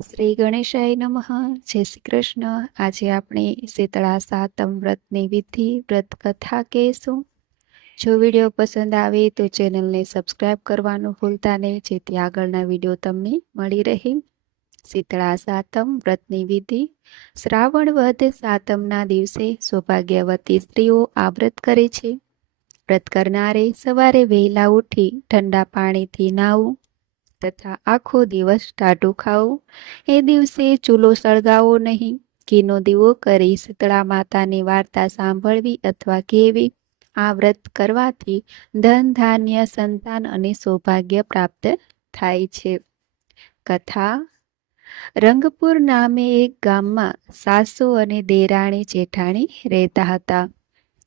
શ્રી ગણેશાય નમઃ. જય શ્રી કૃષ્ણ. આજે આપણે શીતળા સાતમ વ્રતની વિધિ વ્રત કથા કહેશું. જો વીડિયો પસંદ આવે તો ચેનલને સબસ્ક્રાઇબ કરવાનું ભૂલતા નહીં, જેથી આગળના વીડિયો તમને મળી રહે. શીતળા સાતમ વ્રતની વિધિ. શ્રાવણ વધ સાતમના દિવસે સૌભાગ્યવતી સ્ત્રીઓ આ વ્રત કરે છે. વ્રત કરનારે સવારે વહેલા ઉઠી ઠંડા પાણીથી નાહવું. તથા આખો દિવસ ટાઢું ખાવું એ દિવસે ચૂલો સળગાવો નહીં. ઘીનો દીવો કરી શીતળા માતાની વાર્તા સાંભળવી અથવા કહેવી. આ વ્રત કરવાથી ધન, ધાન્ય, સંતાન અને સૌભાગ્ય પ્રાપ્ત થાય છે. કથા. રંગપુર નામે એક ગામમાં સાસુ અને દેરાણી જેઠાણી રહેતા હતા.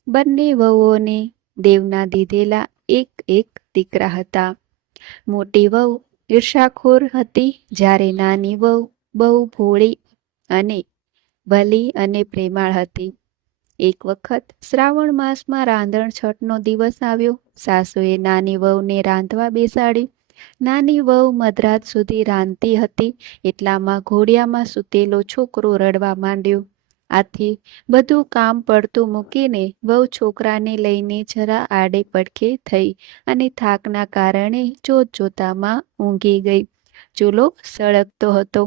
બંને વહુઓને દેવના દીધેલા એક એક દીકરા હતા. મોટી વહુ ઈર્ષાખોર હતી જ્યારે નાની વહુ બહુ ભોળી અને ભલી અને પ્રેમાળ હતી. એક વખત શ્રાવણ માસમાં રાંધણ છઠનો દિવસ આવ્યો. સાસુએ નાની વહુને રાંધવા બેસાડી નાની વહુ મધરાત સુધી રાંધતી હતી. એટલામાં ઘોડિયામાં સૂતેલો છોકરો રડવા માંડ્યો. આથી બધું કામ પડતું મૂકીને વહુ છોકરાને લઈને જરા આડે પડખે થઈ અને થાકના કારણે જોત જોતામાં ઊંઘી ગઈ. ચૂલો સળગતો હતો.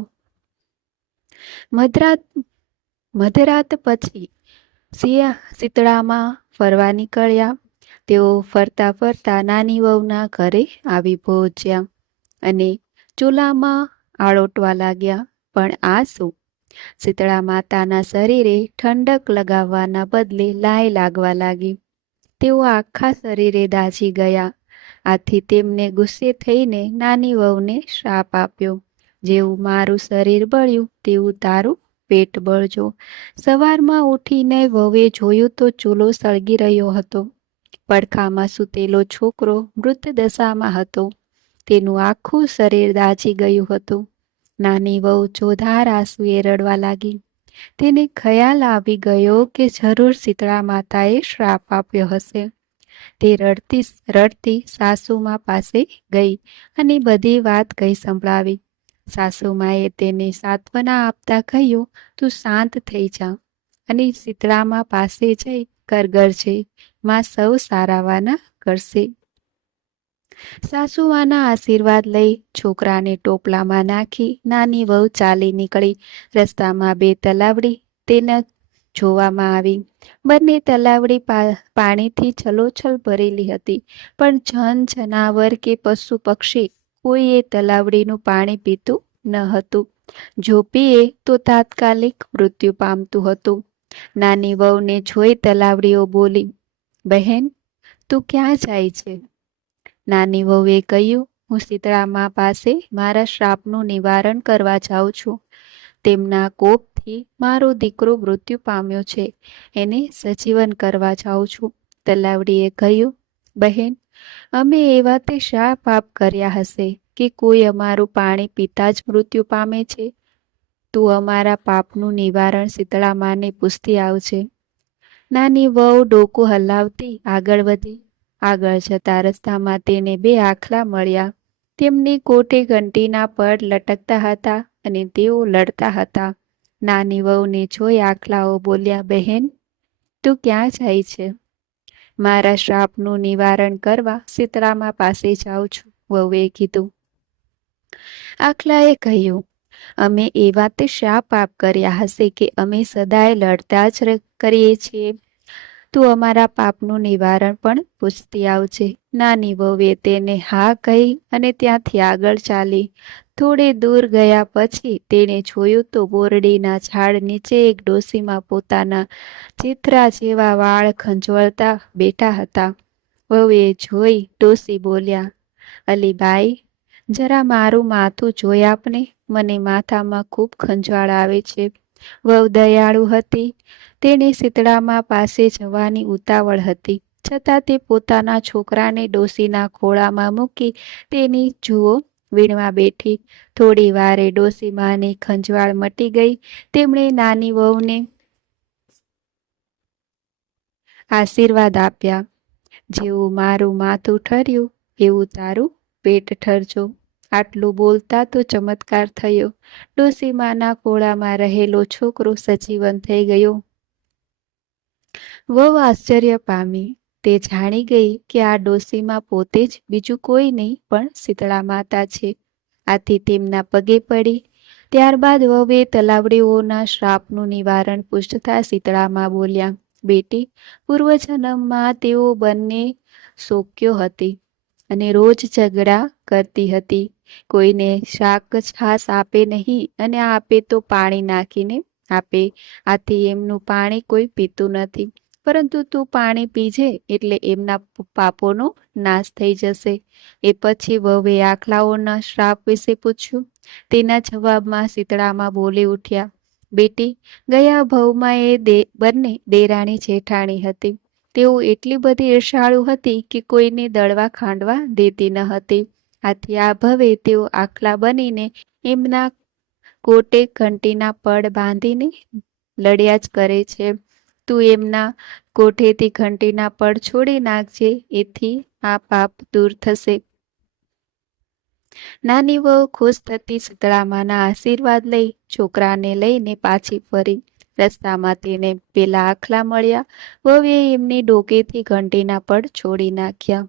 મધરાત મધરાત પછી સિયા શીતળામાં ફરવા નીકળ્યા. તેઓ ફરતા ફરતા નાની વહુના ઘરે આવી પહોંચ્યા અને ચૂલામાં આળોટવા લાગ્યા. પણ આ શું? શીતળા માતાના શરીરે ઠંડક લગાવવાના બદલે લાય લાગવા લાગી. તેઓ આખા શરીરે દાઝી ગયા. આથી તેમને ગુસ્સે થઈને નાની વહુને શ્રાપ આપ્યો. જેવું મારું શરીર બળ્યું, તેવું તારું પેટ બળજો. સવારમાં ઉઠીને વહુએ જોયું તો ચૂલો સળગી રહ્યો હતો. પડખામાં સૂતેલો છોકરો મૃત દશામાં હતો. તેનું આખું શરીર દાઝી ગયું હતું. નાની વહુ ચોધાર આંસુએ રડવા લાગી. તેને ખ્યાલ આવી ગયો કે જરૂર શીતળા માતાએ શ્રાપ આપ્યો હશે. તે રડતી રડતી સાસુમા પાસે ગઈ અને બધી વાત કહી સંભળાવી. સાસુમાએ તેને સાંત્વના આપતા કહ્યું, તું શાંત થઈ જા અને શીતળામા પાસે જઈ કરગર છે માં સૌ સારાવાના કરશે. સાસુમાના આશીર્વાદ લઈ છોકરાને ટોપલામાં નાખી નાની વહુ ચાલી નીકળી. રસ્તામાં બે તલાવડી તેને જોવામાં આવી. બંને તલાવડી પાણીથી છલોછલ ભરેલી હતી. પણ જન, જનાવર કે પશુ પક્ષી કોઈએ તલાવડીનું પાણી પીતું ન હતું. જો પીએ તો તાત્કાલિક મૃત્યુ પામતું હતું. નાની વહુને જોઈ તલાવડીઓ બોલી, બહેન, તું ક્યાં જાય છે? નાની વહુએ કહ્યું, હું શીતળામા પાસે મારા શ્રાપનું નિવારણ કરવા જાઉં છું. તેમના કોપથી મારો દીકરો મૃત્યુ પામ્યો છે. એને સજીવન કરવા જાઉં છું. તલાવડીએ કહ્યું, બહેન, અમે એવા તે શા પાપ કર્યા હશે કે કોઈ અમારું પાણી પીતા જ મૃત્યુ પામે છે. તું અમારા પાપનું નિવારણ શીતળામાને પૂછતી આવશે નાની વહુ ડોકું હલાવતી આગળ વધી આગળ જતા રસ્તામાં તેને બે આખલા મળ્યા. તેમની કોઠે ઘંટીના પડ લટકતા હતા અને તેઓ લડતા હતા. નાની વહુને જોઈ આખલાઓ બોલ્યા, બહેન, તું ક્યાં જાય છે? મારા શ્રાપનું નિવારણ કરવા સીતરામા પાસે જાઉં છું, વહુએ કીધું. આખલાએ કહ્યું, અમે એ વાતે શા પાપ કર્યા હશે કે અમે સદાય લડતા જ કરીએ છીએ. તું અમારા પાપનું નિવારણ પણ પૂછતી આવજે. નાની વહુએ તેને હા કહી અને ત્યાંથી આગળ ચાલી. થોડે દૂર ગયા પછી તેણે જોયું તો બોરડીના ઝાડ નીચે એક ડોસીમાં પોતાના ચિત્રા જેવા વાળ ખંજવળતા બેઠા હતા. વહુએ જોઈ ડોસી બોલ્યા, અલીબાઈ, જરા મારું માથું જોઈ આપને? મને માથામાં ખૂબ ખંજવાળ આવે છે. વહુ દયાળુ હતી. તેને શીતળામાં પાસે જવાની ઉતાવળ હતી. છતાં તે પોતાના છોકરાને ડોસીના ખોળામાં મૂકી તેની જુઓ વીણવા બેઠી. થોડી વારે ડોસી માની ખંજવાળ મટી ગઈ. તેમણે નાની વહુને આશીર્વાદ આપ્યા. જેવું મારું માથું ઠર્યું, એવું તારું પેટ ઠરજો. આટલું બોલતા તો ચમત્કાર થયો. ડોસીમાના ખોળામાં રહેલો છોકરો સજીવન થઈ ગયો. વહુ આશ્ચર્ય પામી. તે જાણી ગઈ કે આ ડોસીમાં પોતે જ બીજું કોઈ નહીં, પણ શીતળા માતા છે. આથી તેમના પગે પડી. ત્યારબાદ વહુએ તલાવડીઓના શ્રાપનું નિવારણ પૂછતા શીતળામાં બોલ્યા, બેટી, પૂર્વજન્મમાં તેઓ બંને શોક્યો હતી. અને રોજ ઝઘડા કરતી હતી. કોઈને શાક છાસ આપે નહીં અને આપે તો પાણી નાખીને આપે. આથી એમનું પાણી કોઈ પીતું નથી. પરંતુ તું પાણી પીજે એટલે એમના પાપોનો નાશ થઈ જશે. એ પછી વહુએ આખલાઓના શ્રાપ વિશે પૂછ્યું. તેના જવાબમાં શીતળામાં બોલી ઉઠ્યા, બેટી, ગયા ભવમાં એ બંને દેરાણી જેઠાણી હતી. તેઓ એટલી બધી ઈર્ષાળુ હતી કે કોઈને દળવા ખાંડવા દેતી ન હતી. આથી આ ભવે તેઓ આખલા બનીને એમના કોટે ઘંટીના પડ બાંધીને લડ્યા જ કરે છે. તું એમના કોઠેથી ઘંટીના પડ છોડી નાખજે, એથી આ પાપ દૂર થશે. નાની વહુ ખુશ થતી શીતળામાના આશીર્વાદ લઈ છોકરાને લઈને પાછી ફરી. રસ્તામાં તેને પેલા આખલા મળ્યા. વહુએ એમની ડોકેથી ઘંટીના પડ છોડી નાખ્યા.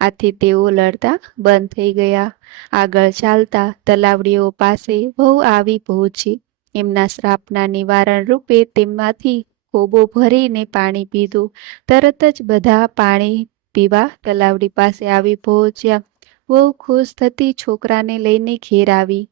આથી તેઓ લડતા બંધ થઈ ગયા. આગળ ચાલતા તલાવડીઓ પાસે વહુ આવી પહોંચી. એમના શ્રાપના નિવારણ રૂપે તેમાંથી કોબો ભરીને પાણી પીધું. તરત જ બધા પાણી પીવા તલાવડી પાસે આવી પહોંચ્યા. બહુ ખુશ થતી છોકરાને લઈને ઘેર આવી.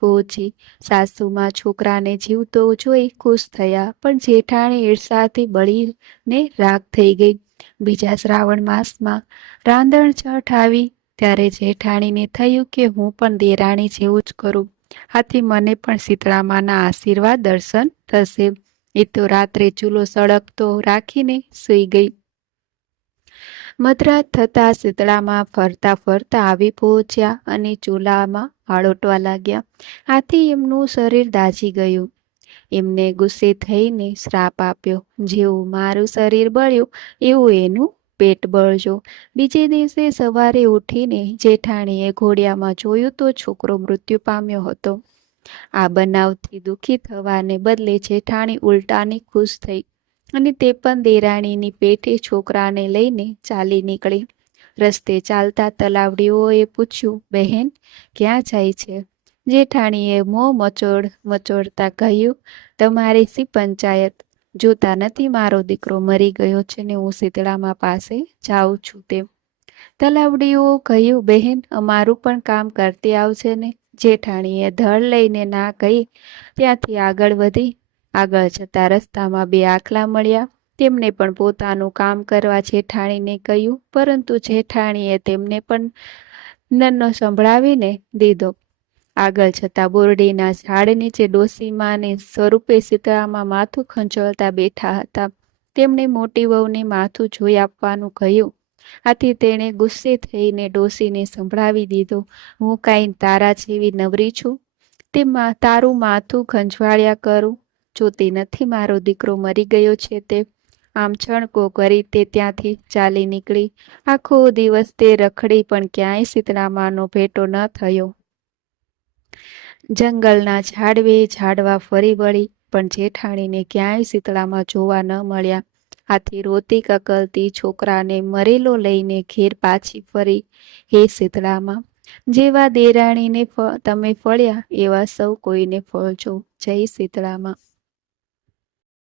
પહોંચી સાસુમાં છોકરાને જીવતો જોઈ ખુશ થયા, પણ જેઠાણી ઈર્ષાથી બળીને રાગ થઈ ગઈ. બીજા શ્રાવણ માસમાં રાંધણ છઠ આવી, ત્યારે જેઠાણીને થયું કે હું પણ દેરાણી જેવું જ કરું. આથી મને પણ શીતળામાના આશીર્વાદ દર્શન થશે. એ તો રાત્રે ચૂલો સળગતો રાખીને સૂઈ ગઈ. મધરાત થતાં શીતળામાં ફરતા ફરતા આવી પહોંચ્યા અને ચૂલામાં આળોટવા લાગ્યા. આથી એમનું શરીર દાઝી ગયું. એમને ગુસ્સે થઈને શ્રાપ આપ્યો, જેવું મારું શરીર બળ્યું, એવું એનું પેટ બળજો. બીજે દિવસે સવારે ઉઠીને જેઠાણીએ ઘોડિયામાં જોયું તો છોકરો મૃત્યુ પામ્યો હતો. આ બનાવથી દુઃખી થવાને બદલે જેઠાણી ઉલટાની ખુશ થઈ અને તે પણ દેરાણીની પેઠે છોકરાને લઈને ચાલી નીકળી. રસ્તે ચાલતા તલાવડીઓએ પૂછ્યું, બહેન, ક્યાં જાય છે? જેઠાણીએ મોં મચોડ મચોડતા કહ્યું, તમારી સી પંચાયત? જોતા નથી મારો દીકરો મરી ગયો છે ને હું શીતળામાં પાસે જાઉં છું તેમ. તલાવડીઓ કહ્યું, બહેન, અમારું પણ કામ કરતી આવશે ને. જેઠાણીએ ધડ લઈને ના કહી ત્યાંથી આગળ વધી આગળ જતા રસ્તામાં બે આખલા મળ્યા. તેમને પણ પોતાનું કામ કરવા જેઠાણીને કહ્યું, પરંતુ જેઠાણીએ તેમને પણ નન્નો સંભળાવીને દીધો. આગળ જતા બોરડીના ઝાડ નીચે ડોસીમાને સ્વરૂપે સીતળામાં માથું ખંજોળતા બેઠા હતા. તેમણે મોટી વહુને માથું જોઈ આપવાનું કહ્યું. આથી તેણે ગુસ્સે થઈને ડોસીને સંભળાવી દીધો. હું કાંઈ તારા જેવી નવરી છું? તેમાં તારું માથું ખંજવાળ્યા કરું? જોતી નથી. મારો દીકરો મરી ગયો છે તે આમ છણકો કરી તે ત્યાંથી ચાલી નીકળી. આખો દિવસ તે રખડી પણ ક્યાંય શીતળામાનો ભેટો ન થયો. જંગલના ઝાડવે ઝાડવા ફરી વળી, પણ જેઠાણીને ક્યાંય શીતળામાં જોવા ન મળ્યા. આથી રોતી કકલતી છોકરાને મરેલો લઈને ઘેર પાછી ફરી. હે શીતળામાં, જેવા દેરાણીને તમે ફળ્યા, એવા સૌ કોઈને ફળજો. જય શીતળામાં.